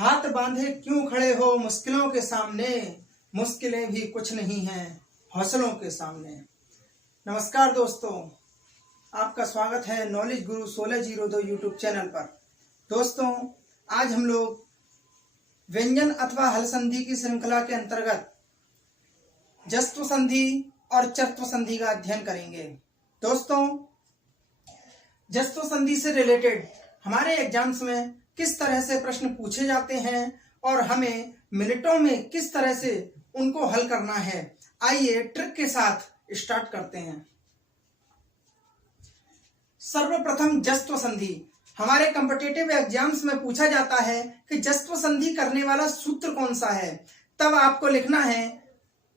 हाथ बांधे क्यों खड़े हो मुश्किलों के सामने, मुश्किलें भी कुछ नहीं हैं हौसलों के सामने। नमस्कार दोस्तों, आपका स्वागत है नॉलेज गुरु 1602 यूट्यूब चैनल पर। दोस्तों, आज हम लोग व्यंजन अथवा हल संधि की श्रृंखला के अंतर्गत जस्त्व संधि और चत्व संधि का अध्ययन करेंगे। दोस्तों, जस्त्व संधि से रिलेटेड हमारे एग्जाम्स में किस तरह से प्रश्न पूछे जाते हैं और हमें मिनटों में किस तरह से उनको हल करना है, आइए ट्रिक के साथ स्टार्ट करते हैं। सर्वप्रथम जस्त्व संधि हमारे कॉम्पिटिटिव एग्जाम्स में पूछा जाता है कि जस्त्व संधि करने वाला सूत्र कौन सा है। तब आपको लिखना है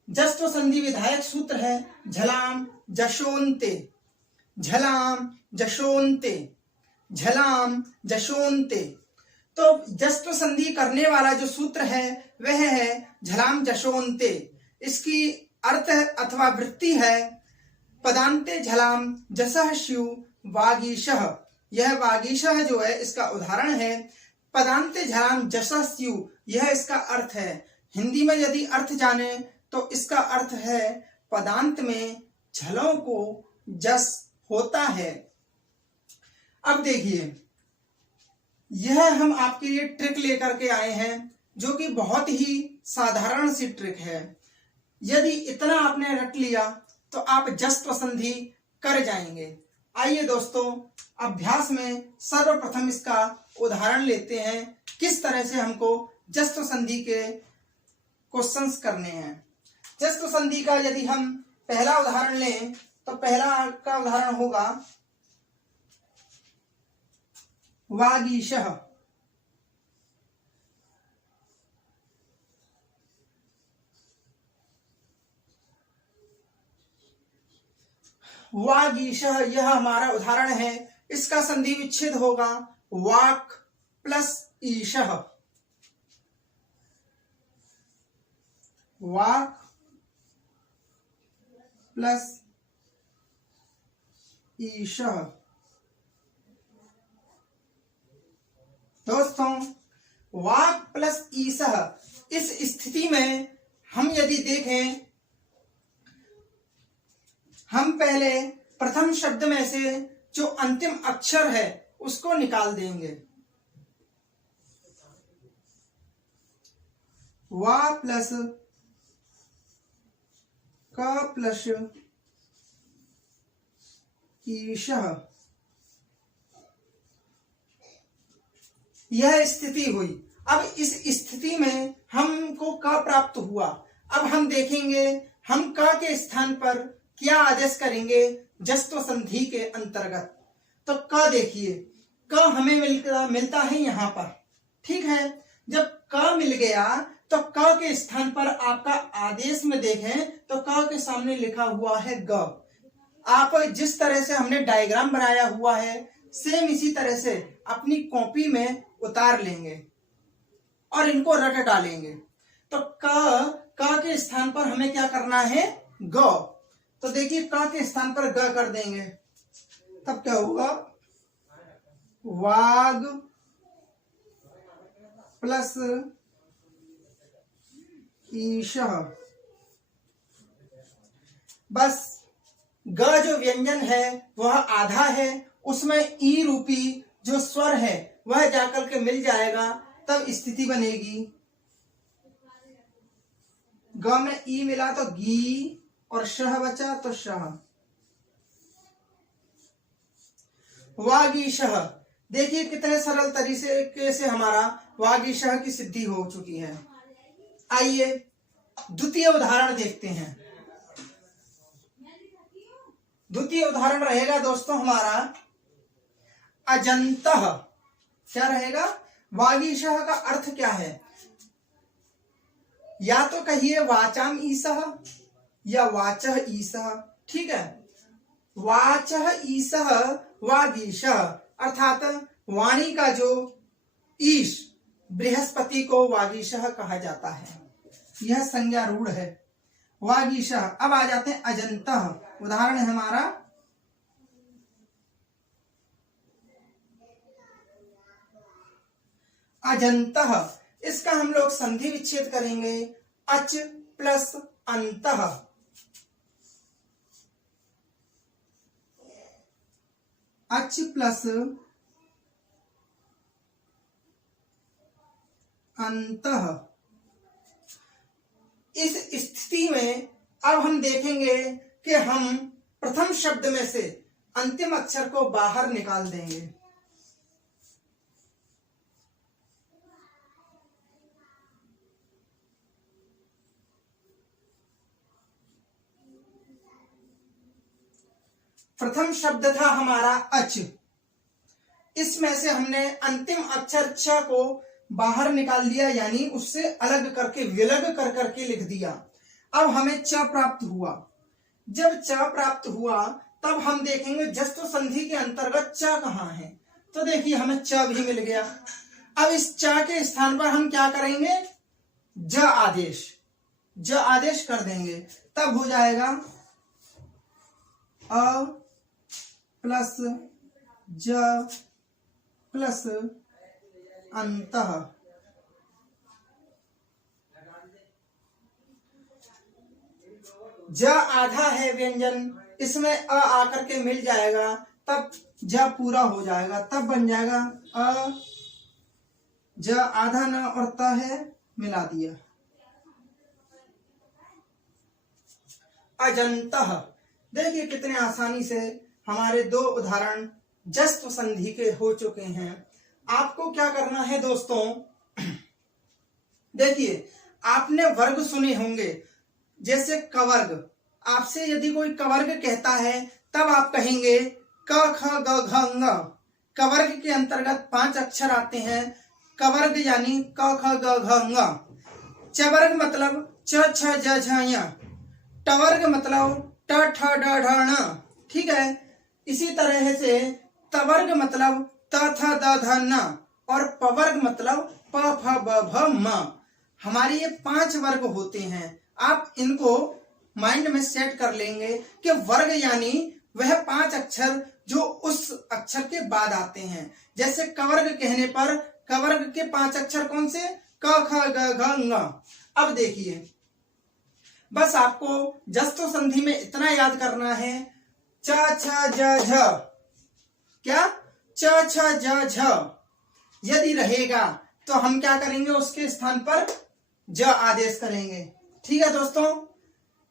जस्त्व संधि विधायक सूत्र है झलाम जशोन्ते, झलाम जशोन्ते, झलाम जशोन्ते। तो जस्त्व संधि करने वाला जो सूत्र है वह है झलाम जशोन्ते। इसकी अर्थ अथवा वृत्ति है पदान्ते झलाम जसः स्यु वागीशः। यह वागीशः जो है इसका उदाहरण है। पदान्ते झलाम जसः स्यु, यह इसका अर्थ है। हिंदी में यदि अर्थ जाने तो इसका अर्थ है पदांत में झलों को जस होता है। अब देखिए, यह हम आपके लिए ट्रिक लेकर के आए हैं जो कि बहुत ही साधारण सी ट्रिक है। यदि इतना आपने रट लिया तो आप जस्त्व संधि कर जाएंगे। आइए दोस्तों, अभ्यास में सर्वप्रथम इसका उदाहरण लेते हैं, किस तरह से हमको जस्त्व संधि के क्वेश्चंस करने हैं। जस्त्व संधि का यदि हम पहला उदाहरण लें तो पहला का उदाहरण होगा वागीशः। वागीशः यह हमारा उदाहरण है। इसका संधि विच्छेद होगा वाक प्लस ईशः, वाक प्लस ईशः। दोस्तों, वाक प्लस ईशः, इस स्थिति में हम यदि देखें, हम पहले प्रथम शब्द में से जो अंतिम अक्षर है उसको निकाल देंगे। वा प्लस क प्लस ईशः, यह स्थिति हुई। अब इस स्थिति में हमको क प्राप्त हुआ। अब हम देखेंगे हम क के स्थान पर क्या आदेश करेंगे जस्त्व संधि के अंतर्गत। तो क देखिए, क हमें मिलता है यहाँ पर, ठीक है। जब क मिल गया तो क के स्थान पर आपका आदेश में देखें तो क के सामने लिखा हुआ है ग। आप जिस तरह से हमने डायग्राम बनाया हुआ है सेम इसी तरह से अपनी कॉपी में उतार लेंगे और इनको रट डालेंगे। तो क के स्थान पर हमें क्या करना है ग। तो देखिए क के स्थान पर ग कर देंगे, तब क्या होगा वाग प्लस ईशः। बस ग जो व्यंजन है वह आधा है, उसमें ई रूपी जो स्वर है वह जाकर के मिल जाएगा, तब स्थिति बनेगी। ग में ई मिला तो गी और शह बचा तो शह। वागीशः, देखिए कितने सरल तरीके से हमारा वागीशः की सिद्धि हो चुकी है। आइए द्वितीय उदाहरण देखते हैं। द्वितीय उदाहरण रहेगा दोस्तों हमारा अजंतः। क्या रहेगा? वागीशः का अर्थ क्या है? या तो कहिए वाचाम ईशः या वाचः ईशः, ठीक है। वाचः ईशः वागीशः, अर्थात वाणी का जो ईश, बृहस्पति को वागीशः कहा जाता है। यह संज्ञा रूढ़ है वागीशः। अब आ जाते हैं अजंतः। उदाहरण है हमारा अजंतः। इसका हम लोग संधि विच्छेद करेंगे। अच प्लस अंतः, अच प्लस अंतः। इस स्थिति में अब हम देखेंगे कि हम प्रथम शब्द में से अंतिम अक्षर को बाहर निकाल देंगे। प्रथम शब्द था हमारा अच, इसमें से हमने अंतिम अक्षर च को बाहर निकाल दिया, यानी उससे अलग करके विलग कर करके लिख दिया। अब हमें च प्राप्त हुआ। जब च प्राप्त हुआ तब हम देखेंगे जस्व संधि के अंतर्गत च कहाँ है, तो देखिए हमें च भी मिल गया। अब इस च के स्थान पर हम क्या करेंगे, ज आदेश कर देंगे, तब हो जाएगा अ प्लस ज प्लस अंतः। ज आधा है व्यंजन, इसमें अ आकर के मिल जाएगा, तब ज पूरा हो जाएगा, तब बन जाएगा अ ज आधा न और त है मिला दिया अजंतः। देखिए कितने आसानी से हमारे दो उदाहरण जस्व संधि के हो चुके हैं। आपको क्या करना है दोस्तों, देखिए आपने वर्ग सुने होंगे, जैसे कवर्ग। आपसे यदि कोई कवर्ग कहता है तब आप कहेंगे क ख ग घ ङ। कवर्ग के अंतर्गत 5 अक्षर आते हैं। कवर्ग यानी क ख ग घ ङ। चवर्ग मतलब च छ ज झ ञ। टवर्ग मतलब ट ठ ड ढ ण। ठीक है, इसी तरह से तवर्ग मतलब त थ द ध न और पवर्ग मतलब प फ ब भ म। हमारे ये 5 वर्ग होते हैं। आप इनको माइंड में सेट कर लेंगे कि वर्ग यानी वह 5 अक्षर जो उस अक्षर के बाद आते हैं। जैसे कवर्ग कहने पर कवर्ग के 5 अक्षर कौन से, क ख ग घ ङ। अब देखिए बस आपको जस्व संधि में इतना याद करना है, च छ ज झ, क्या च छ ज झ यदि रहेगा तो हम क्या करेंगे, उसके स्थान पर ज आदेश करेंगे। ठीक है दोस्तों,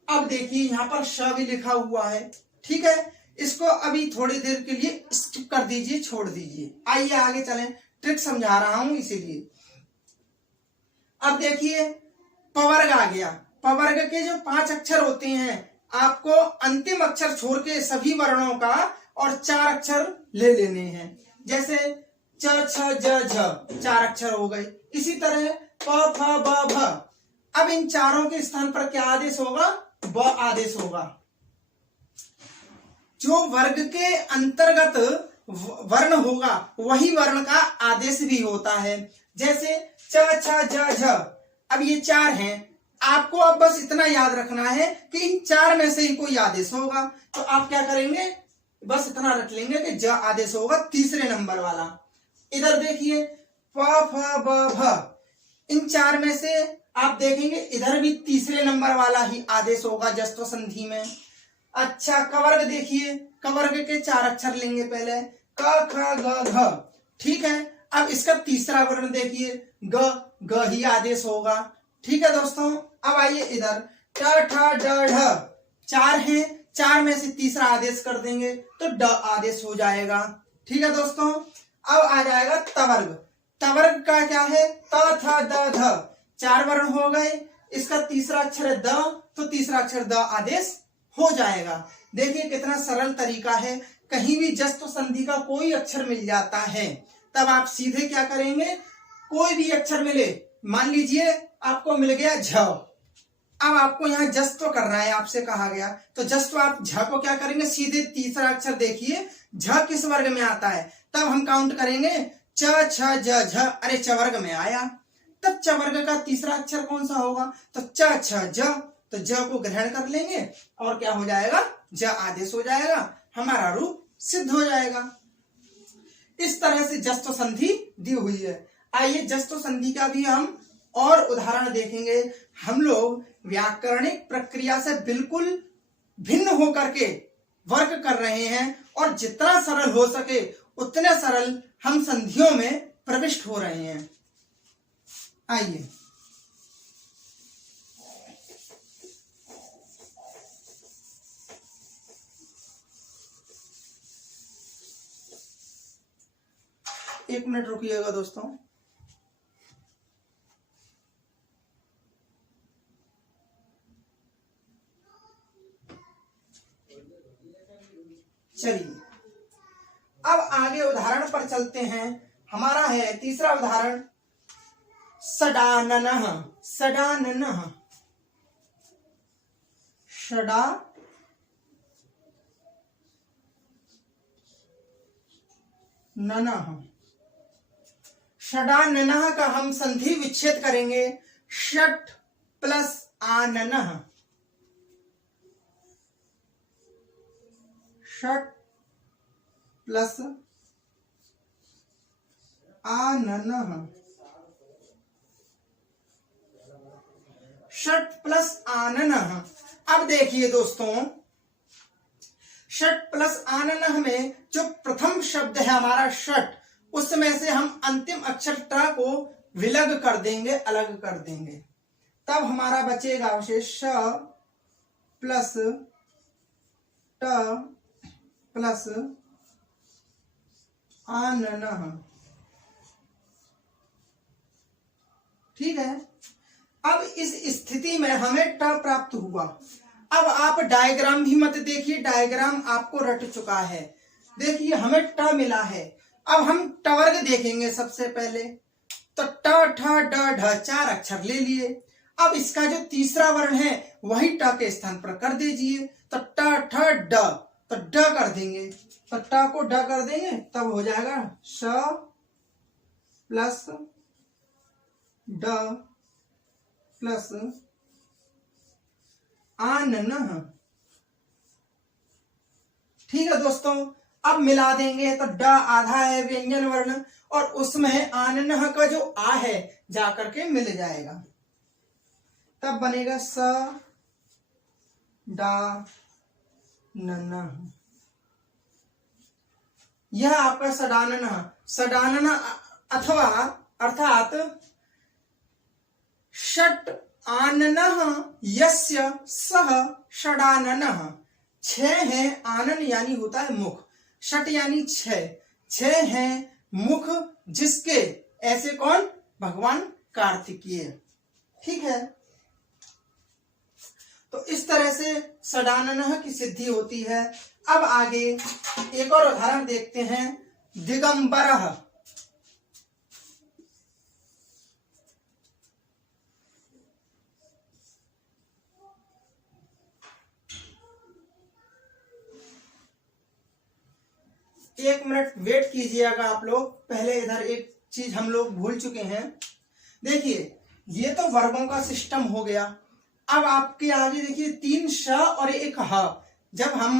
अब देखिए यहाँ पर श भी लिखा हुआ है। ठीक है, इसको अभी थोड़ी देर के लिए स्किप कर दीजिए, छोड़ दीजिए। आइए आगे चलें, ट्रिक समझा रहा हूं इसीलिए। अब देखिए पवर्ग आ गया। पवर्ग के जो 5 अक्षर होते हैं, आपको अंतिम अक्षर छोड़ के सभी वर्णों का और 4 अक्षर ले लेने हैं। जैसे च छ ज झ 4 अक्षर हो गए। इसी तरह प फ ब भ। अब इन चारों के स्थान पर क्या आदेश होगा, ब आदेश होगा। जो वर्ग के अंतर्गत वर्ण होगा वही वर्ण का आदेश भी होता है। जैसे च छ ज झ, अब ये 4 हैं। आपको अब बस इतना याद रखना है कि इन 4 में से ही कोई आदेश होगा, तो आप क्या करेंगे, बस इतना रख लेंगे कि ज आदेश होगा तीसरे नंबर वाला। इधर देखिए प फ ब भ, इन 4 में से आप देखेंगे इधर भी तीसरे नंबर वाला ही आदेश होगा जस्व संधि में। अच्छा कवर्ग देखिए, कवर्ग के 4 अक्षर लेंगे पहले, क ख ग घ। ठीक है, अब इसका तीसरा वर्ण देखिए, ग ही आदेश होगा। ठीक है दोस्तों, अब आइए इधर ट ठ ड ढ, 4 हैं, 4 में से तीसरा आदेश कर देंगे तो ड आदेश हो जाएगा। ठीक है दोस्तों, अब आ जाएगा तवर्ग। तवर्ग का क्या है, त थ द ध, 4 वर्ण हो गए। इसका तीसरा अक्षर है द, तो तीसरा अक्षर द आदेश हो जाएगा। देखिए कितना सरल तरीका है। कहीं भी जस्व संधि का कोई अक्षर मिल जाता है तब आप सीधे क्या करेंगे, कोई भी अक्षर मिले, मान लीजिए आपको मिल गया झ। अब आपको यहाँ जस्व करना है, आपसे कहा गया, तो जस्व आप झ को क्या करेंगे, सीधे तीसरा अक्षर देखिए झ किस वर्ग में आता है, तब हम काउंट करेंगे च छ ज झ। अरे चवर्ग में आया, तब चवर्ग का तीसरा अक्षर कौन सा होगा, तो च छ ज, तो ज को ग्रहण कर लेंगे और क्या हो जाएगा, ज आदेश हो जाएगा, हमारा रूप सिद्ध हो जाएगा। इस तरह से जस्व संधि दी हुई है। आइए जस्व संधि का भी हम और उदाहरण देखेंगे। हम लोग व्याकरणिक प्रक्रिया से बिल्कुल भिन्न होकर के वर्क कर रहे हैं और जितना सरल हो सके उतने सरल हम संधियों में प्रविष्ट हो रहे हैं। आइए एक मिनट रुकिएगा दोस्तों। चलिए अब आगे उदाहरण पर चलते हैं। हमारा है तीसरा उदाहरण षडाननः। षडाननः षडाननः का हम संधि विच्छेद करेंगे। षट प्लस आननः, षट प्लस आननः, षट प्लस आननः। अब देखिए दोस्तों, षट प्लस आननः में जो प्रथम शब्द है हमारा षट, उसमें से हम अंतिम अक्षर ट को विलग कर देंगे, अलग कर देंगे। तब हमारा बचेगा अवशेष श प्लस ट प्लस आननः। ठीक है। अब इस स्थिति में हमें ट प्राप्त हुआ। अब आप डायग्राम भी मत देखिए, डायग्राम आपको रट चुका है। देखिए हमें ट मिला है। अब हम टवर्ग देखेंगे सबसे पहले। तो ट ठ ड ढ 4 अक्षर ले लिए। अब इसका जो तीसरा वर्ण है वही ट के स्थान पर कर दीजिए। तो ट ठ ड, तो ड कर देंगे। तो ट को ड कर देंगे, तब हो जाएगा श प्लस ड प्लस आननः। ठीक है दोस्तों। अब मिला देंगे तो ड आधा है व्यंजन वर्ण और उसमें आननः का जो आ है जाकर के मिल जाएगा। तब बनेगा स डा ननः। यह आपका षडाननः। षडाननः अथवा अर्थात षट आननः यस्य सह षडाननः। 6 है, आनन यानी होता है मुख, षट यानी 6, 6 है मुख जिसके, ऐसे कौन? भगवान कार्तिकेय। ठीक है। तो इस तरह से षडाननः की सिद्धि होती है। अब आगे एक और उदाहरण देखते हैं। दिगंबरः। एक मिनट वेट कीजिएगा आप लोग। पहले इधर एक चीज हम लोग भूल चुके हैं। देखिए ये तो वर्गों का सिस्टम हो गया। अब आपके आगे देखिए 3 श और 1 ह। जब हम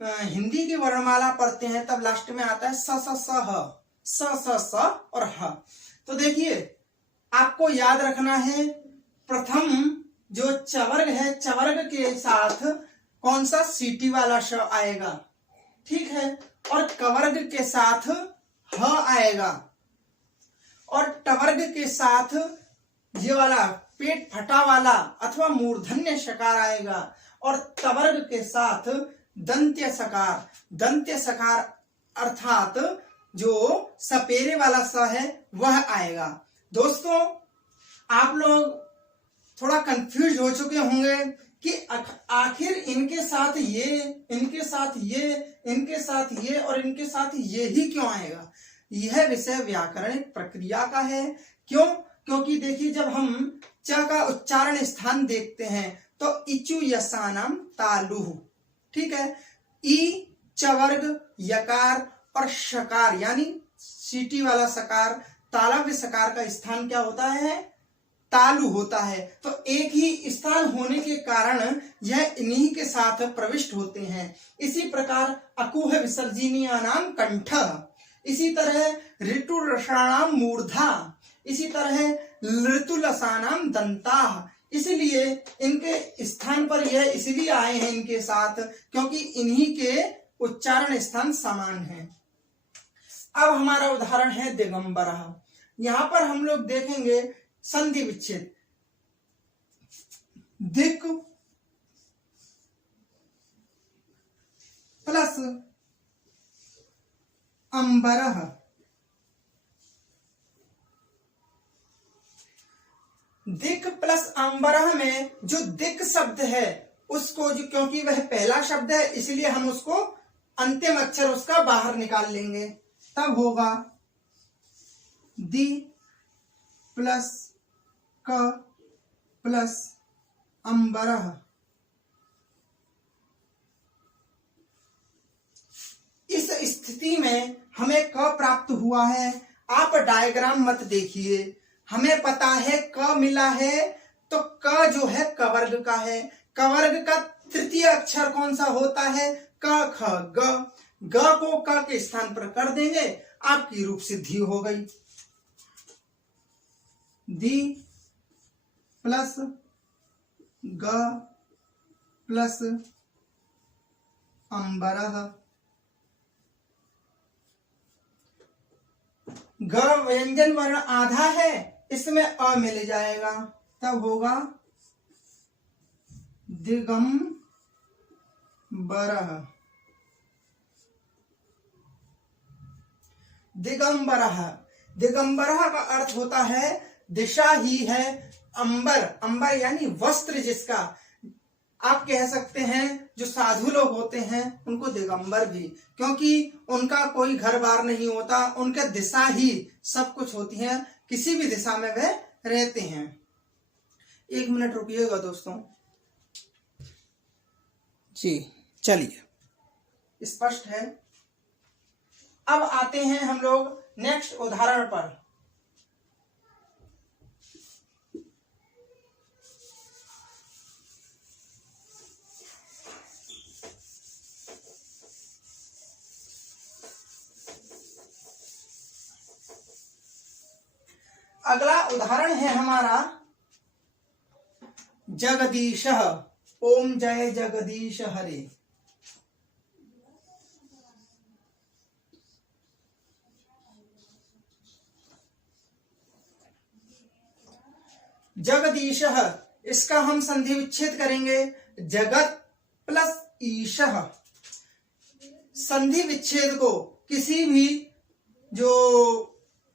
हिंदी की वर्णमाला पढ़ते हैं तब लास्ट में आता है स स स ह, स स स और ह। तो देखिए आपको याद रखना है, प्रथम जो चवर्ग है, चवर्ग के साथ कौन सा सीटी वाला श आएगा। ठीक है। और कवर्ग के साथ ह आएगा और टवर्ग के साथ ये वाला पेट फटा वाला अथवा मूर्धन्य शकार आएगा और तवर्ग के साथ दंत्य सकार, दंत्य सकार अर्थात जो सपेरे वाला स है वह आएगा। दोस्तों आप लोग थोड़ा कंफ्यूज हो चुके होंगे कि आखिर इनके साथ ये, इनके साथ ये, इनके साथ ये और इनके साथ ये ही क्यों आएगा। यह विषय व्याकरणिक प्रक्रिया का है। क्यों? क्योंकि देखिए जब हम च का उच्चारण स्थान देखते हैं तो इचु यसानम तालुह। ठीक है। ई चवर्ग यकार और शकार यानी सीटी वाला सकार, तालव्य सकार का स्थान क्या होता है? तालु होता है। तो एक ही स्थान होने के कारण यह इन्हीं के साथ प्रविष्ट होते हैं। इसी प्रकार अकुह विसर्जनीय नाम कंठ, इसी तरह ऋतु रसाणाम मूर्धा, इसी तरह ऋतु लसानाम दंताः। इसलिए इनके स्थान पर यह इसलिए आए हैं इनके साथ क्योंकि इन्हीं के उच्चारण स्थान समान हैं। अब हमारा उदाहरण है दिगंबरः। यहां पर हम लोग देखेंगे संधि विच्छेद। दिक् प्लस अंबरः, दिक् प्लस अंबरः में जो दिक् शब्द है उसको जो, क्योंकि वह पहला शब्द है इसलिए हम उसको अंतिम अक्षर उसका बाहर निकाल लेंगे। तब होगा दि प्लस क प्लस अंबरः। इस स्थिति में हमें क प्राप्त हुआ है। आप डायग्राम मत देखिए, हमें पता है क मिला है तो क जो है कवर्ग का है। कवर्ग का तृतीय अक्षर कौन सा होता है? क ख ग। ग को क के स्थान पर कर देंगे, आपकी रूप सिद्धि हो गई। दि प्लस ग प्लस अंबरः। ग व्यंजन वर्ण आधा है, इसमें अ मिल जाएगा, तब होगा दिगंबरः। दिगंबरः, दिगंबरः का अर्थ होता है दिशा ही है। अंबर, अंबर यानी वस्त्र जिसका, आप कह सकते हैं जो साधु लोग होते हैं उनको दिगंबर भी, क्योंकि उनका कोई घर बार नहीं होता, उनका दिशा ही सब कुछ होती है, किसी भी दिशा में वे रहते हैं। 1 मिनट रुकिएगा दोस्तों जी, चलिए स्पष्ट है। अब आते हैं हम लोग नेक्स्ट उदाहरण पर। अगला उदाहरण है हमारा जगदीशः। ओम जय जगदीश हरे। जगदीशः, इसका हम संधि विच्छेद करेंगे जगत प्लस ईशः। संधि विच्छेद को किसी भी जो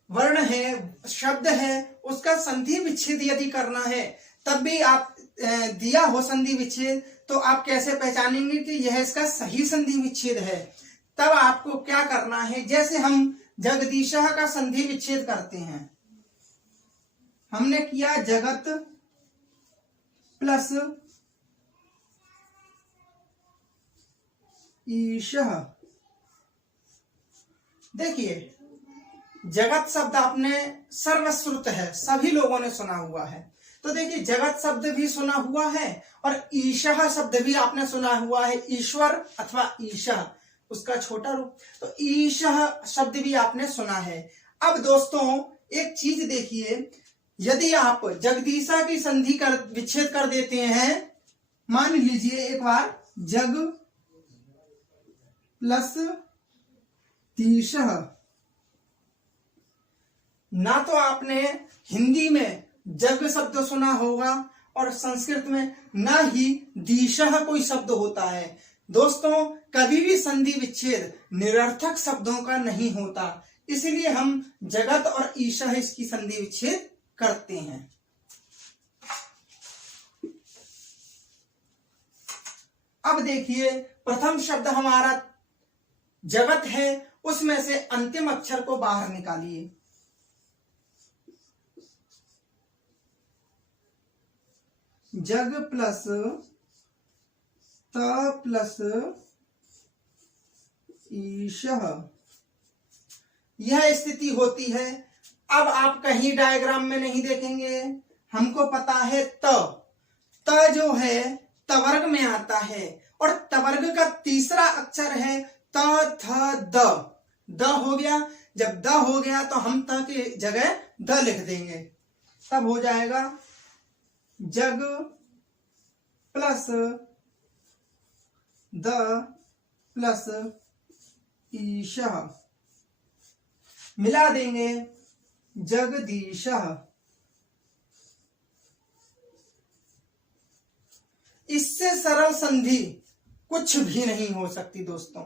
वर्ण है, शब्द है, उसका संधि विच्छेद यदि करना है, तब भी आप दिया हो संधि विच्छेद तो आप कैसे पहचानेंगे कि यह इसका सही संधि विच्छेद है? तब आपको क्या करना है, जैसे हम जगदीशः का संधि विच्छेद करते हैं, हमने किया जगत प्लस ईशः। देखिए जगत शब्द आपने सर्वश्रुत है, सभी लोगों ने सुना हुआ है, तो देखिए जगत शब्द भी सुना हुआ है और ईशः शब्द भी आपने सुना हुआ है, ईश्वर अथवा ईशः उसका छोटा रूप, तो ईशः शब्द भी आपने सुना है। अब दोस्तों एक चीज देखिए, यदि आप जगदीशा की संधि कर विच्छेद कर देते हैं, मान लीजिए एक बार जग प्लस दीशः, ना तो आपने हिंदी में जग शब्द सुना होगा और संस्कृत में ना ही दीशः कोई शब्द होता है। दोस्तों कभी भी संधि विच्छेद निरर्थक शब्दों का नहीं होता, इसलिए हम जगत और ईशः इसकी संधि विच्छेद करते हैं। अब देखिए प्रथम शब्द हमारा जगत है, उसमें से अंतिम अक्षर को बाहर निकालिए। जग प्लस त प्लस ईशः, यह स्थिति होती है। अब आप कहीं डायग्राम में नहीं देखेंगे, हमको पता है त जो है तवर्ग में आता है और तवर्ग का तीसरा अक्षर है त थ द हो गया। जब द हो गया तो हम त की जगह द लिख देंगे, तब हो जाएगा जग प्लस द प्लस ईशः, मिला देंगे जगदीशः। इससे सरल संधि कुछ भी नहीं हो सकती दोस्तों।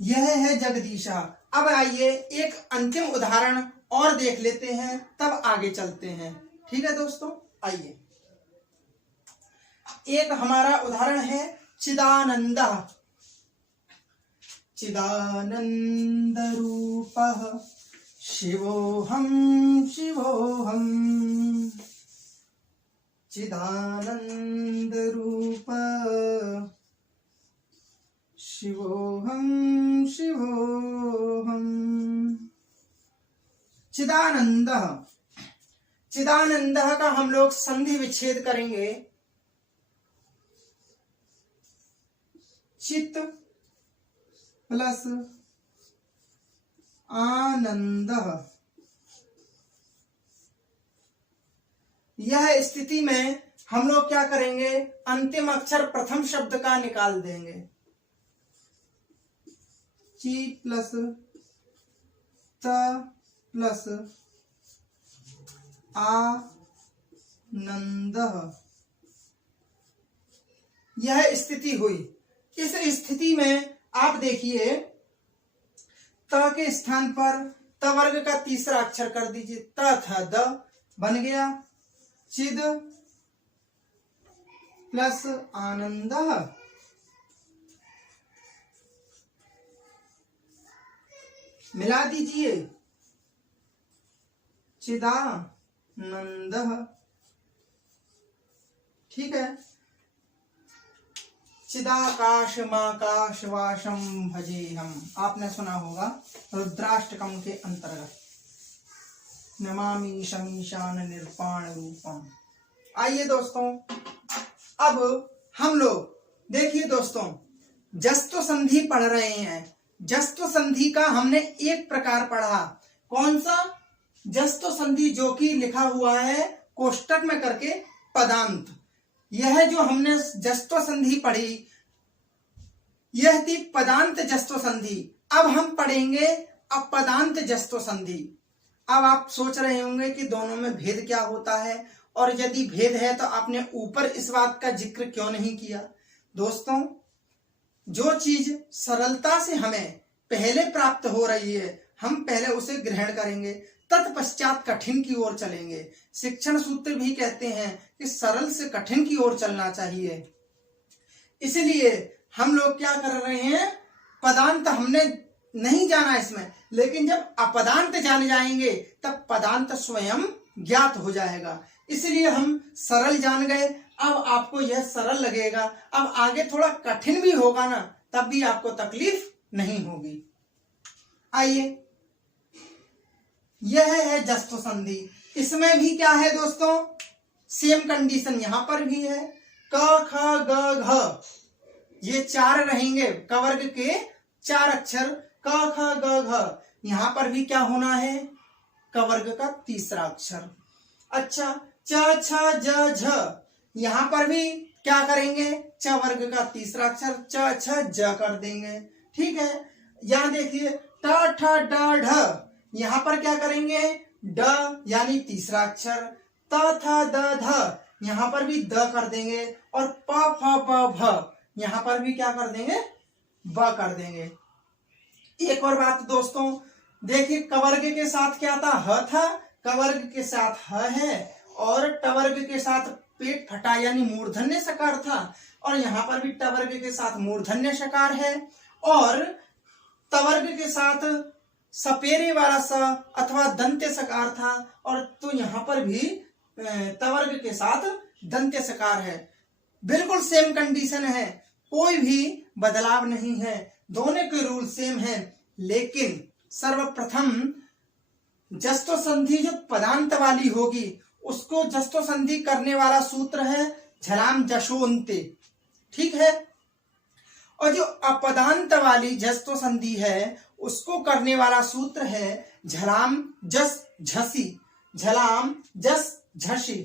यह है जगदीशः। अब आइए एक अंतिम उदाहरण और देख लेते हैं, तब आगे चलते हैं। ठीक है दोस्तों, आइए एक हमारा उदाहरण है चिदानंदः। चिदानंद रूपः शिवोऽहं शिवोऽहं, चिदानंद रूप शिवोऽहं शिवोऽहं। चिदानंदः, चिदानंदः का हम लोग संधि विच्छेद करेंगे। चित प्लस आनंदः। यह स्थिति में हम लोग क्या करेंगे, अंतिम अक्षर प्रथम शब्द का निकाल देंगे। ची प्लस त प्लस आनंदः। यह स्थिति हुई। इस स्थिति में आप देखिए त के स्थान पर त वर्ग का तीसरा अक्षर कर दीजिए, त था द बन गया चिद प्लस आनंदः। मिला दीजिए चिदानंदः। ठीक है, चिदाकाशमाकाश वाशम भजेहम, आपने सुना होगा रुद्राष्टकम के अंतर्गत। नमामि शमीशान निर्वाण रूपम। आइए दोस्तों, अब हम लोग देखिए दोस्तों, जस्त्व संधि पढ़ रहे हैं। जस्त्व संधि का हमने एक प्रकार पढ़ा, कौन सा, जस्त्व संधि, जो कि लिखा हुआ है कोष्टक में करके पदांत। यह जो हमने जस्त्व संधि पढ़ी, यह थी पदांत जस्त्व संधि। अब हम पढ़ेंगे अपदांत जस्त्व संधि। अब आप सोच रहे होंगे कि दोनों में भेद क्या होता है, और यदि भेद है तो आपने ऊपर इस बात का जिक्र क्यों नहीं किया। दोस्तों, जो चीज सरलता से हमें पहले प्राप्त हो रही है, हम पहले उसे ग्रहण करेंगे, तत्पश्चात कठिन की ओर चलेंगे। शिक्षण सूत्र भी कहते हैं कि सरल से कठिन की ओर चलना चाहिए। इसलिए हम लोग क्या कर रहे हैं, पदांत हमने नहीं जाना इसमें, लेकिन जब अपदांत जान जाएंगे तब पदांत स्वयं ज्ञात हो जाएगा। इसलिए हम सरल जान गए। अब आपको यह सरल लगेगा, अब आगे थोड़ा कठिन भी होगा ना, तब भी आपको तकलीफ नहीं होगी। आइए, यह है जस्त्व संधि। इसमें भी क्या है दोस्तों, सेम कंडीशन यहां पर भी है। क ख ग घ, ये चार रहेंगे, क वर्ग के चार अक्षर, क ख ग घ। यहां पर भी क्या होना है, क वर्ग का तीसरा अक्षर। अच्छा, च छ ज झ, यहां पर भी क्या करेंगे, च वर्ग का तीसरा अक्षर, च छ ज कर देंगे। ठीक है, यहां देखिए ट ठ ड ढ, यहां पर क्या करेंगे, ड यानी तीसरा अक्षर, त थ द ध, यहां पर भी द कर देंगे, और प फ ब भ, यहां पर भी क्या कर देंगे, ब कर देंगे। एक और बात दोस्तों, देखिए कवर्ग के साथ क्या था, ह था, कवर्ग के साथ ह है, और टवर्ग के साथ पेट फटा यानी मूर्धन्य सकार था, और यहाँ पर भी टवर्ग के साथ मूर्धन्य सकार है, और तवर्ग के साथ सपेरे वाला स अथवा दंत्य सकार था, और तो यहाँ पर भी तवर्ग के साथ दंत्य सकार है। बिल्कुल सेम कंडीशन है, कोई भी बदलाव नहीं है, दोनों के रूल सेम है। लेकिन सर्वप्रथम जस्त्व संधि जो पदांत वाली होगी, उसको जस्त्व संधि करने वाला सूत्र है झलाम जशोन्ते। ठीक है, और जो अपदांत वाली जस्त्व संधि है उसको करने वाला सूत्र है झलाम जस झसी, झलाम जस झसी,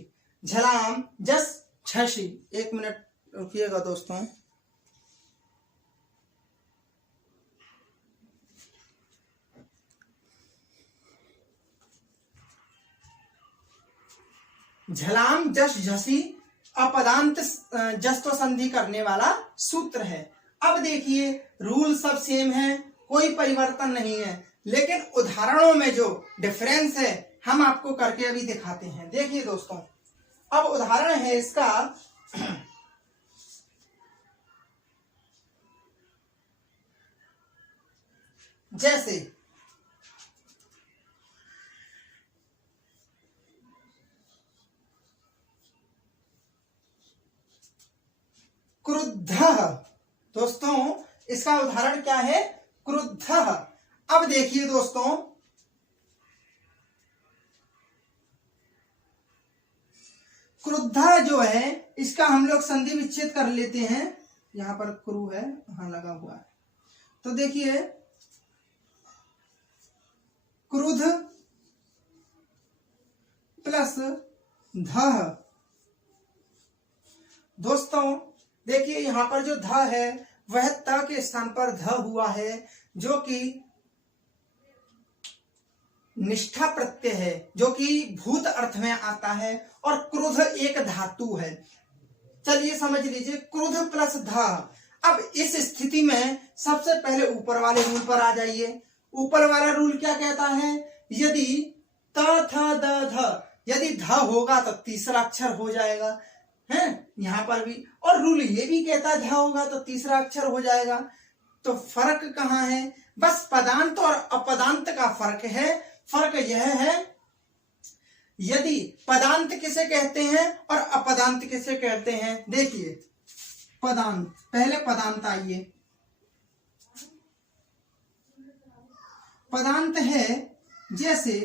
झलाम जस झसी। 1 मिनट रुकिएगा दोस्तों। झलाम जस झसी अपदांत जस्त्व संधि करने वाला सूत्र है। अब देखिए रूल सब सेम है, कोई परिवर्तन नहीं है, लेकिन उदाहरणों में जो डिफरेंस है हम आपको करके अभी दिखाते हैं। देखिए दोस्तों, अब उदाहरण है इसका जैसे क्रुद्धः। दोस्तों इसका उदाहरण क्या है? क्रुद्धः। अब देखिए दोस्तों, क्रुद्धः जो है इसका हम लोग संधि विच्छेद कर लेते हैं। यहां पर क्रू है, वहां लगा हुआ है, तो देखिए क्रुद्ध प्लस धः। दोस्तों देखिए यहां पर जो ध है वह त के स्थान पर ध हुआ है, जो कि निष्ठा प्रत्यय है, जो कि भूत अर्थ में आता है, और क्रोध एक धातु है। चलिए समझ लीजिए, क्रोध प्लस ध। अब इस स्थिति में सबसे पहले ऊपर वाले रूल पर आ जाइए। ऊपर वाला रूल क्या कहता है? यदि त थ द ध, यदि ध होगा तो तीसरा अक्षर हो जाएगा, है यहां पर भी, और रूल ये भी कहता है ध होगा तो तीसरा अक्षर हो जाएगा। तो फर्क कहां है? बस पदांत और अपदांत का फर्क है। फर्क यह है, यदि पदांत किसे कहते हैं और अपदांत किसे कहते हैं। देखिए पदांत, पहले पदांत आइए। पदांत है जैसे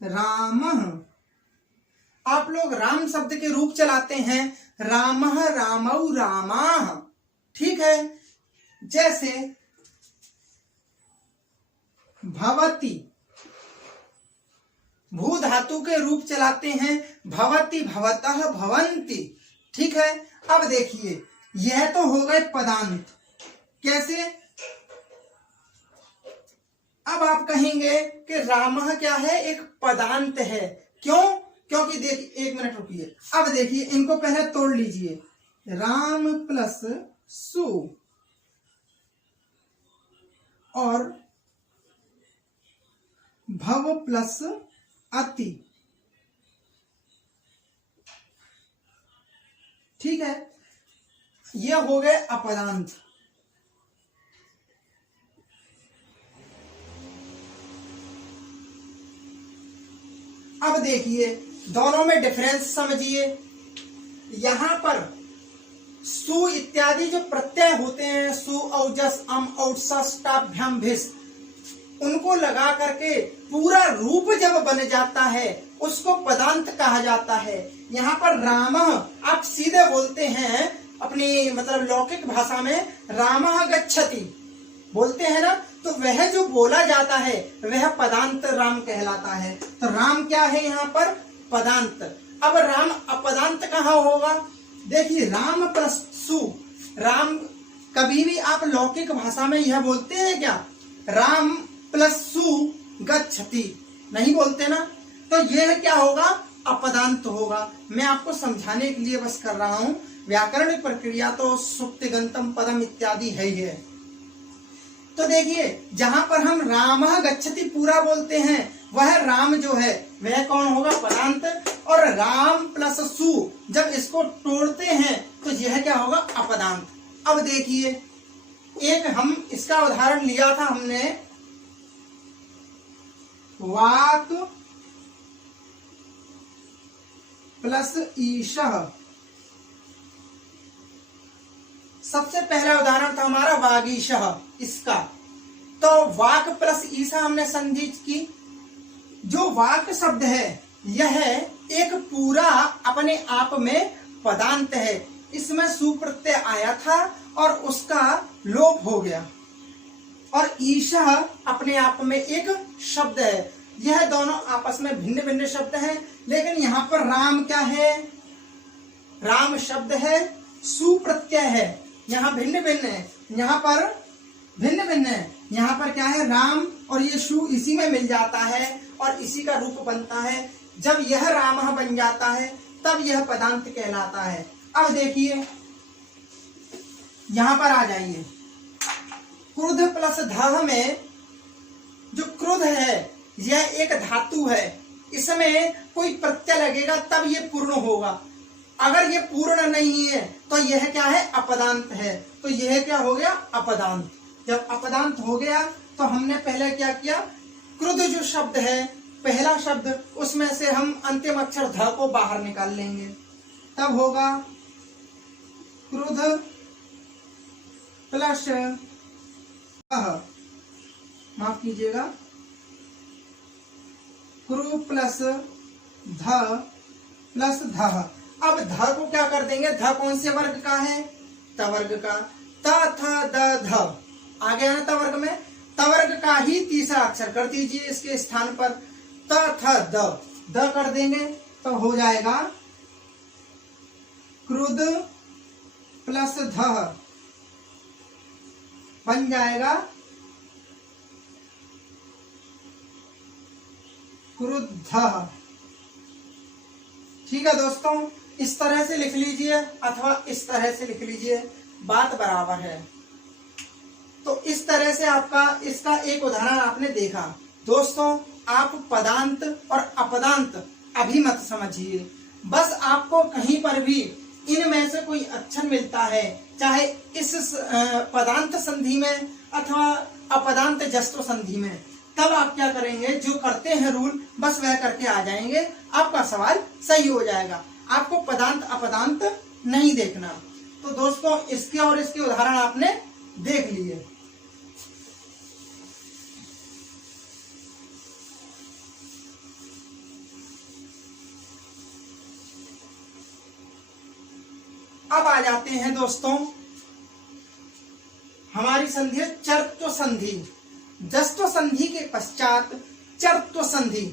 रामः, आप लोग राम शब्द के रूप चलाते हैं, रामः रामौ रामाः, ठीक है। जैसे भवति, भू धातु के रूप चलाते हैं, भवति भवतः भवन्ति, ठीक है। अब देखिए यह तो हो गए पदांत। कैसे? अब आप कहेंगे कि रामः क्या है? एक पदांत है। क्यों? क्योंकि देखिए, 1 मिनट रुकिए। अब देखिए इनको पहले तोड़ लीजिए। राम प्लस सु और भव प्लस अति, ठीक है। ये हो गए अपदांत। अब देखिए दोनों में डिफरेंस समझिए। यहां पर सु इत्यादि जो प्रत्यय होते हैं, सु औजस अम औटसाभ्याम भिस, उनको लगा करके पूरा रूप जब बन जाता है उसको पदांत कहा जाता है। यहाँ पर रामः आप सीधे बोलते हैं अपनी मतलब लौकिक भाषा में, रामः गच्छति बोलते हैं ना, तो वह जो बोला जाता है वह पदांत राम कहलाता है। तो राम क्या है यहाँ पर? पदांत। अब राम अपदांत कहाँ होगा? देखिए राम प्लस सु, राम कभी भी आप लौकिक भाषा में यह बोलते हैं क्या? राम प्लस सु गच्छति, नहीं बोलते ना। तो यह क्या होगा? अपदांत होगा। मैं आपको समझाने के लिए बस कर रहा हूं। व्याकरण प्रक्रिया तो सुप्तिगंतम पदम इत्यादि है ही है। तो देखिए जहां पर हम रामः गच्छति पूरा बोलते हैं वह राम जो है वह कौन होगा? पदांत। और राम प्लस सु जब इसको तोड़ते हैं तो यह क्या होगा? अपदांत। अब देखिए एक हम इसका उदाहरण लिया था हमने, वाक प्लस ईशः। सबसे पहला उदाहरण था हमारा वागीशः, इसका। तो वाक प्लस ईशा हमने संधि की। जो वाक शब्द है यह एक पूरा अपने आप में पदांत है। इसमें सुप्रत्यय आया था और उसका लोप हो गया। और ईशा अपने आप में एक शब्द है। यह दोनों आपस में भिन्न भिन्न शब्द हैं, लेकिन यहाँ पर राम क्या है? राम शब्द है, सुप्रत्यय है। यहाँ भिन्न भिन्न है, यहाँ पर भिन्न भिन्न है। यहाँ पर क्या है? राम, और ये सु इसी में मिल जाता है और इसी का रूप बनता है। जब यह राम बन जाता है तब यह पदांत कहलाता है। अब देखिए, यहां पर आ जाइए। क्रुद्ध प्लस ध में जो क्रुद्ध है यह एक धातु है, इसमें कोई प्रत्यय लगेगा तब ये पूर्ण होगा। अगर ये पूर्ण नहीं है तो यह क्या है? अपदांत है। तो यह क्या हो गया? अपदांत। जब अपदांत हो गया तो हमने पहले क्या किया? क्रुद्ध जो शब्द है, पहला शब्द, उसमें से हम अंतिम अक्षर ध को बाहर निकाल लेंगे, तब होगा क्रुद्ध प्लस माफ कीजिएगा, क्रू प्लस ध प्लस ध। अब ध को क्या कर देंगे? ध कौन से वर्ग का है? तवर्ग का। त थ द ध आ गया ना तवर्ग में। तवर्ग का ही तीसरा अक्षर कर दीजिए इसके स्थान पर, त थ द कर देंगे तो हो जाएगा क्रुद्ध प्लस ध, बन जाएगा क्रुद्ध। ठीक है दोस्तों, इस तरह से लिख लीजिए अथवा इस तरह से लिख लीजिए, बात बराबर है। तो इस तरह से आपका इसका एक उदाहरण आपने देखा। दोस्तों, आप पदांत और अपदांत अभी मत समझिए, बस आपको कहीं पर भी इनमें से कोई अक्षर मिलता है, चाहे इस पदांत संधि में अथवा अपदांत जस्त्व संधि में, तब आप क्या करेंगे? जो करते हैं रूल बस वह करके आ जाएंगे, आपका सवाल सही हो जाएगा। आपको पदांत अपदांत नहीं देखना। तो दोस्तों, इसके और इसके उदाहरण आपने देख लिए। अब आ जाते हैं दोस्तों, हमारी संधि है चर्त्व संधि। जस्त्व संधि के पश्चात चर्त्व संधि।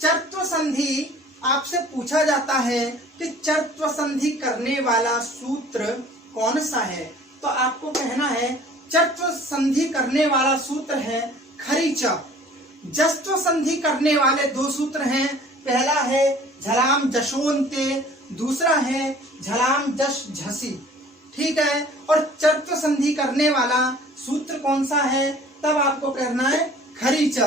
चर्त्व संधि आपसे पूछा जाता है कि चर्त्व संधि करने वाला सूत्र कौन सा है? तो आपको कहना है चर्त्व संधि करने वाला सूत्र है खरीच। जस्त्व संधि करने वाले दो सूत्र हैं, पहला है झलाम जशोन्ते, दूसरा है झलाम जश झसी। ठीक है, और चर्त्व संधि करने वाला सूत्र कौन सा है? तब आपको कहना है खरीच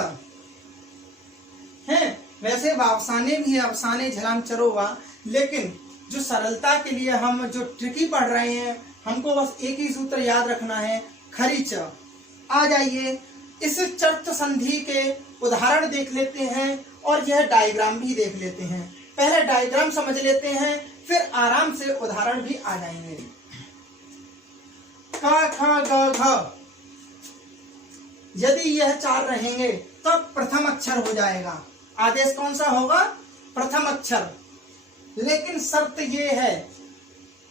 है। वैसे वावसाने भी है, अवसाने झलाम चरोवा, लेकिन जो सरलता के लिए हम जो ट्रिकी पढ़ रहे हैं, हमको बस एक ही सूत्र याद रखना है, खरीच। आ जाइए, इस चर्त्व संधि के उदाहरण देख लेते हैं और यह डायग्राम भी देख लेते हैं। पहले डायग्राम समझ लेते हैं, फिर आराम से उदाहरण भी आ जाएंगे। क ख ग घ, यदि यह चार रहेंगे तो प्रथम अक्षर हो जाएगा। आदेश कौन सा होगा? प्रथम अक्षर। लेकिन शर्त यह है,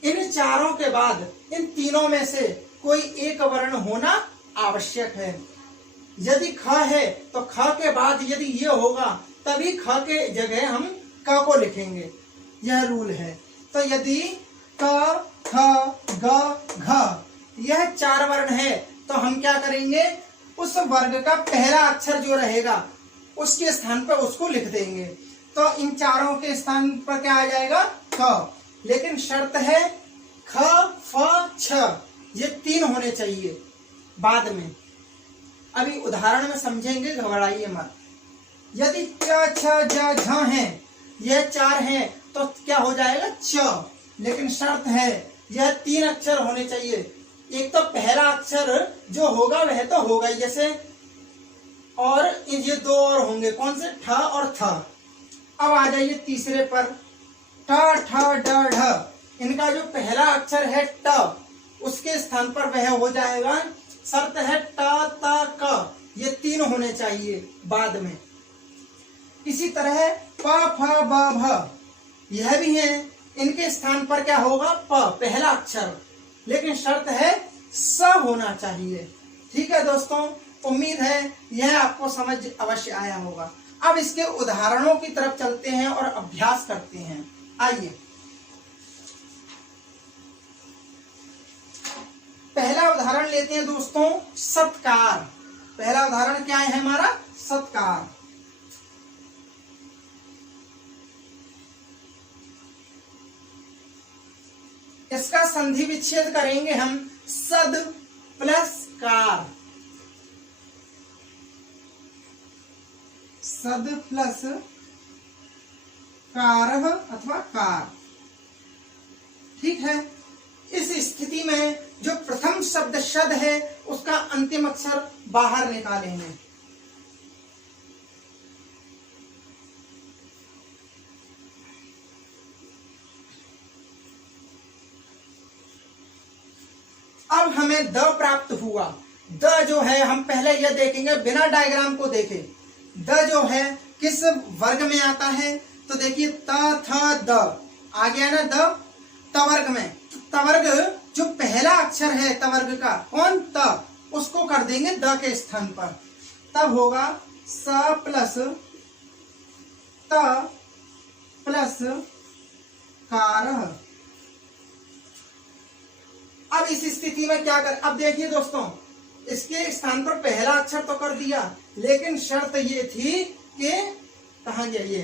इन चारों के बाद इन तीनों में से कोई एक वर्ण होना आवश्यक है। यदि ख है तो ख के बाद यदि ये होगा तभी ख के जगह हम क को लिखेंगे, यह रूल है। तो यदि क ख ग घ यह चार वर्ण है तो हम क्या करेंगे? उस वर्ग का पहला अक्षर जो रहेगा उसके स्थान पर उसको लिख देंगे। तो इन चारों के स्थान पर क्या आ जाएगा? ख। लेकिन शर्त है ख फ छ, ये तीन होने चाहिए बाद में। अभी उदाहरण में समझेंगे, घबराइए मत। यदि च छ ज झ हैं, यह चार हैं तो क्या हो जाएगा? च। लेकिन शर्त है यह तीन अक्षर होने चाहिए। एक तो पहला अक्षर जो होगा वह तो होगा ही, जैसे, और ये दो और होंगे, कौन से? ठ और थ। अब आ जाइए तीसरे पर, ट ठ ड ढ। इनका जो पहला अक्षर है ट, उसके स्थान पर वह हो जाएगा। शर्त है ट त क, ये तीन होने चाहिए बाद में। इसी तरह प फ ब भ, यह भी है, इनके स्थान पर क्या होगा? प, पहला अक्षर। लेकिन शर्त है स होना चाहिए। ठीक है दोस्तों, उम्मीद है यह आपको समझ अवश्य आया होगा। अब इसके उदाहरणों की तरफ चलते हैं और अभ्यास करते हैं। आइए, पहला उदाहरण लेते हैं दोस्तों, सत्कार। पहला उदाहरण क्या है हमारा? सत्कार। इसका संधि विच्छेद करेंगे हम सद प्लस कार। सद प्लस कारः अथवा कार। ठीक है, इस स्थिति में जो प्रथम शब्द शद है उसका अंतिम अक्षर बाहर निकालेंगे। अब हमें द प्राप्त हुआ। द जो है हम पहले यह देखेंगे बिना डायग्राम को देखे, द जो है किस वर्ग में आता है। तो देखिए त थ द आ गया ना, द तवर्ग में। तवर्ग जो पहला अक्षर है तवर्ग का, कौन? त, उसको कर देंगे द के स्थान पर। तब होगा स प्लस त प्लस कारः। अब इस स्थिति में क्या कर, अब देखिए दोस्तों, इसके स्थान पर पहला अक्षर तो कर दिया, लेकिन शर्त ये थी कि कहाँ गया ये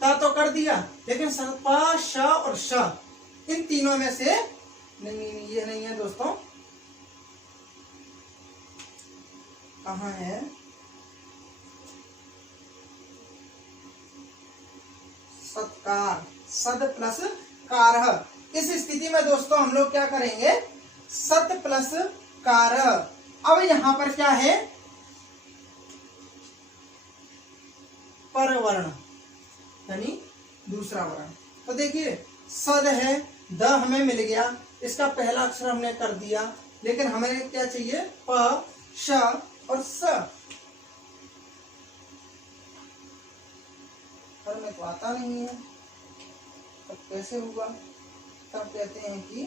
ता, तो कर दिया, लेकिन प श और श इन तीनों में से नहीं, ये नहीं है दोस्तों। कहाँ है? सत्कार, सद प्लस कारः। इस स्थिति में दोस्तों हम लोग क्या करेंगे? सत प्लस कारः। अब यहां पर क्या है? परवर्ण, यानी दूसरा वर्ण। तो देखिए सद है, द हमें मिल गया, इसका पहला अक्षर हमने कर दिया, लेकिन हमें क्या चाहिए? प, श और स। पर में तो आता नहीं है, तब कैसे होगा? तब कहते हैं कि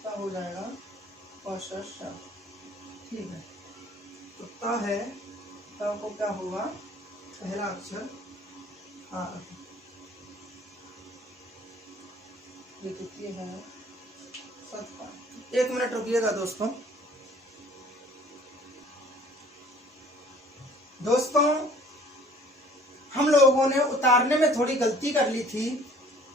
क्या हो जाएगा? प, श, श। ठीक है, तो त है, त को क्या होगा? पहला अक्षर आ, ये कितनी है? सत्कार। एक मिनट रुकिएगा दोस्तों। दोस्तों, हम लोगों ने उतारने में थोड़ी गलती कर ली थी।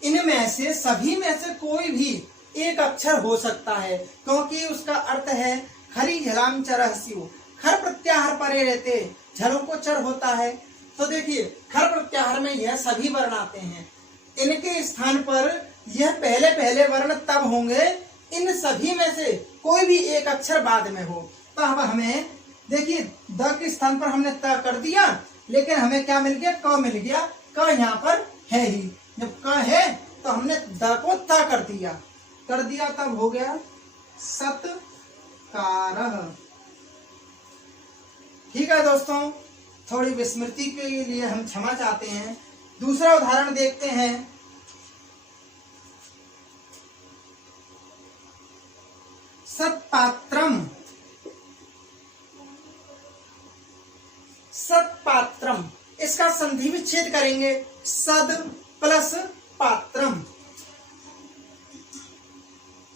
इनमें से सभी में से कोई भी एक अक्षर हो सकता है, क्योंकि उसका अर्थ है खरी झलाम चरह सिव। खर प्रत्याहार परे रहते, झरों को चर होता है। तो देखिए खर प्रत्याहार में यह सभी वर्ण आते हैं, इनके स्थान पर यह पहले पहले वर्ण तब होंगे इन सभी में से कोई भी एक अक्षर बाद में हो। तो अब हमें देखिए द के स्थान पर हमने त कर दिया, लेकिन हमें क्या मिल गया? क मिल गया। क यहाँ पर है ही, जब क है तो हमने द को त कर दिया, तब हो गया सत्कारः। ठीक है दोस्तों, थोड़ी विस्मृति के लिए हम क्षमा चाहते हैं। दूसरा उदाहरण देखते हैं। सत्पात्रम। सत्पात्रम, इसका संधि विच्छेद करेंगे सद प्लस पात्रम।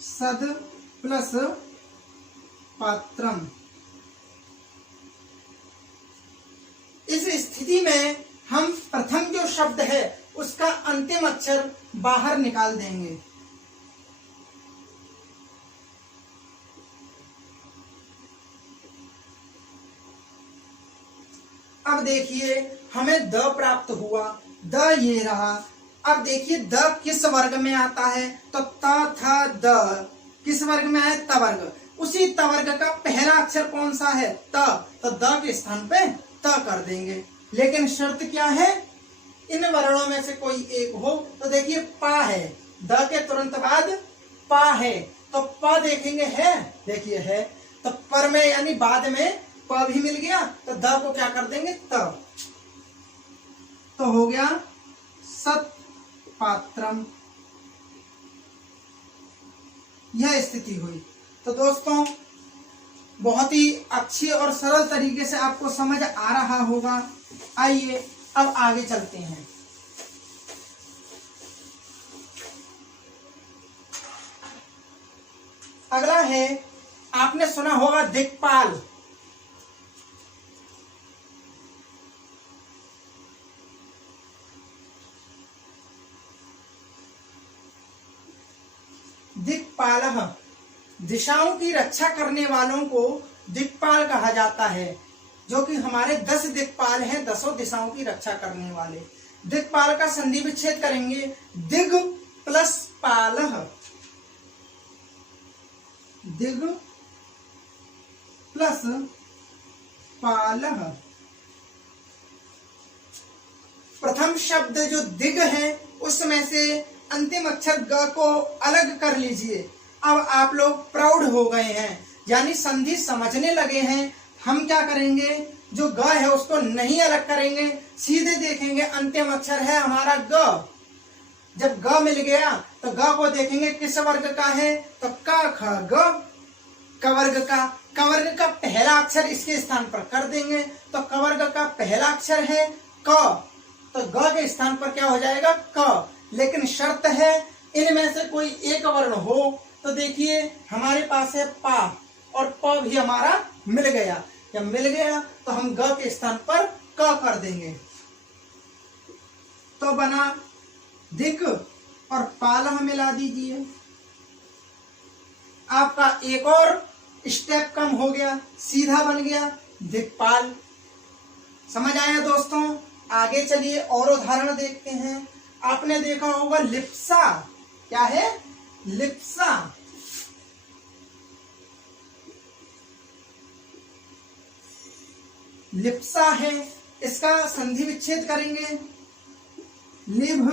सद प्लस पात्रम। इस स्थिति में हम प्रथम जो शब्द है उसका अंतिम अक्षर बाहर निकाल देंगे। अब देखिए हमें द प्राप्त हुआ, द ये रहा। अब देखिए द किस वर्ग में आता है? तो त थ द किस वर्ग में है? तवर्ग। उसी तवर्ग का पहला अक्षर कौन सा है? त, तो द के स्थान पे त कर देंगे, लेकिन शर्त क्या है? इन वर्णों में से कोई एक हो। तो देखिए पा है, द के तुरंत बाद पा है, तो प देखेंगे है, देखिए है, तो पर में यानी बाद में प भी मिल गया, तो द को क्या कर देंगे? त। तो हो गया सत्पात्रम। स्थिति हुई। तो दोस्तों बहुत ही अच्छी और सरल तरीके से आपको समझ आ रहा होगा। आइए अब आगे चलते हैं। अगला है, आपने सुना होगा दिक्पाल। दिक्पालः, दिशाओं की रक्षा करने वालों को दिक्पाल कहा जाता है, जो कि हमारे 10 दिक्पाल हैं, 10 दिशाओं की रक्षा करने वाले। दिक्पाल का संधि विच्छेद करेंगे, दिग प्लस पालः, दिग प्लस पालः। प्रथम शब्द जो दिग है उसमें से अंतिम अक्षर ग को अलग कर लीजिए। अब आप लोग प्राउड हो गए हैं, यानी संधि समझने लगे हैं। हम क्या करेंगे, जो ग है उसको नहीं अलग करेंगे, सीधे देखेंगे अंतिम अक्षर है हमारा ग। जब ग मिल गया तो ग को देखेंगे किस वर्ग का है, तो क ख ग कवर्ग का। कवर्ग का पहला अक्षर इसके स्थान पर कर देंगे, तो कवर्ग का पहला अक्षर है क, तो ग के स्थान पर क्या हो जाएगा क। लेकिन शर्त है इनमें से कोई एक वर्ण हो। तो देखिए हमारे पास है पा, और प भी हमारा मिल गया। जब मिल गया तो हम ग के स्थान पर क कर देंगे, तो बना दिक और पालः मिला दीजिए। आपका एक और स्टेप कम हो गया, सीधा बन गया दिक्पाल। समझ आया दोस्तों? आगे चलिए और उदाहरण देखते हैं। आपने देखा होगा लिप्सा। क्या है? लिप्सा। लिप्सा है, इसका संधि विच्छेद करेंगे, लिभ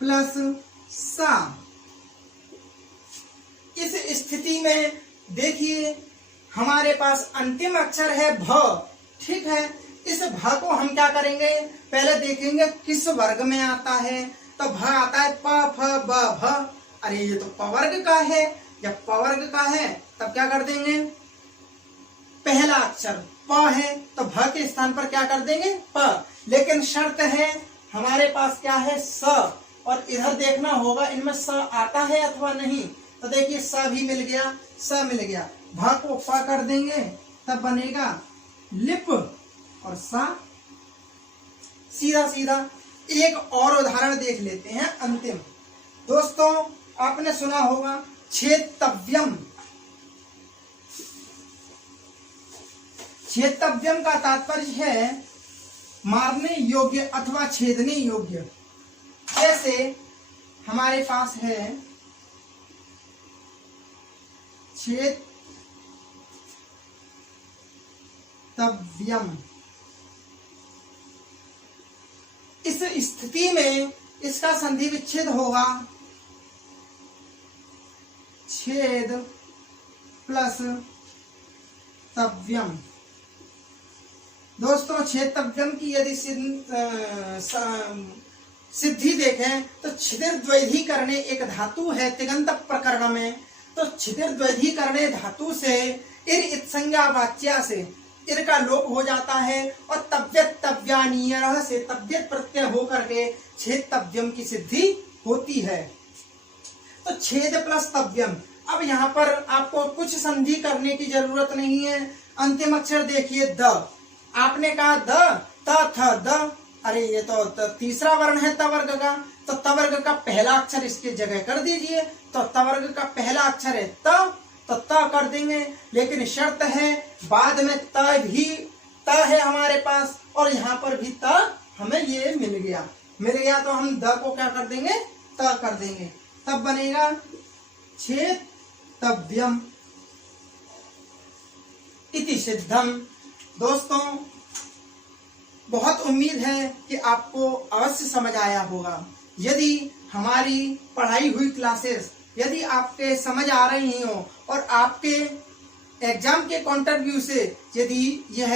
प्लस सा। इस स्थिति में देखिए हमारे पास अंतिम अक्षर है भ। ठीक है, इस भ को हम क्या करेंगे, पहले देखेंगे किस वर्ग में आता है। तो भ आता है प फ ब भ। अरे ये तो पवर्ग का है। जब पवर्ग का है तब क्या कर देंगे, पहला अक्षर प है तो भ के स्थान पर क्या कर देंगे प। लेकिन शर्त है हमारे पास क्या है स, और इधर देखना होगा इनमें स आता है अथवा नहीं। तो देखिए स भी मिल गया, स मिल गया, भ को प कर देंगे, तब बनेगा लिप और सा। सीधा सीधा। एक और उदाहरण देख लेते हैं अंतिम। दोस्तों आपने सुना होगा छेदतव्यम। छेदतव्यम का तात्पर्य है मारने योग्य अथवा छेदने योग्य। जैसे हमारे पास है छेदतव्यम। इस स्थिति में इसका संधि विच्छेद होगा छेद प्लस तव्यम। दोस्तों छेदतव्यम की यदि सिद्धि देखें तो छिद्रद्वैधीकरणे एक धातु है तिङन्त प्रकरण में। तो छिद्रद्वैधीकरणे धातु से इर इत्संज्ञा वाच्या से इर का लोप हो जाता है, और तव्यत तव्यानीयरः से तव्यत प्रत्यय होकर के छेदतव्यम की सिद्धि होती है। तो छेद प्लस तव्यम। अब यहाँ पर आपको कुछ संधि करने की जरूरत नहीं है। अंतिम अक्षर देखिए द। आपने कहा द, त थ द। अरे ये तो तीसरा वर्ण है तवर्ग का, तो तवर्ग का पहला अक्षर इसकी जगह कर दीजिए। तो तवर्ग का पहला अक्षर है त, तो त कर देंगे। लेकिन शर्त है बाद में त भी त है हमारे पास, और यहाँ पर भी त हमें ये मिल गया तो हम द को क्या कर देंगे, त कर देंगे, तब बनेगा छेदतव्यम इति सिद्धम। दोस्तों बहुत उम्मीद है कि आपको अवश्य समझ आया होगा। यदि हमारी पढ़ाई हुई क्लासेस यदि आपके समझ आ रही हो और आपके एग्जाम के पॉइंट ऑफ व्यू से यदि यह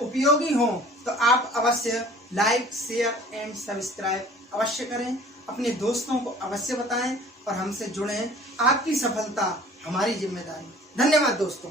उपयोगी हो, तो आप अवश्य लाइक शेयर एंड सब्सक्राइब अवश्य करें, अपने दोस्तों को अवश्य बताएं और हमसे जुड़ें। आपकी सफलता हमारी जिम्मेदारी। धन्यवाद दोस्तों।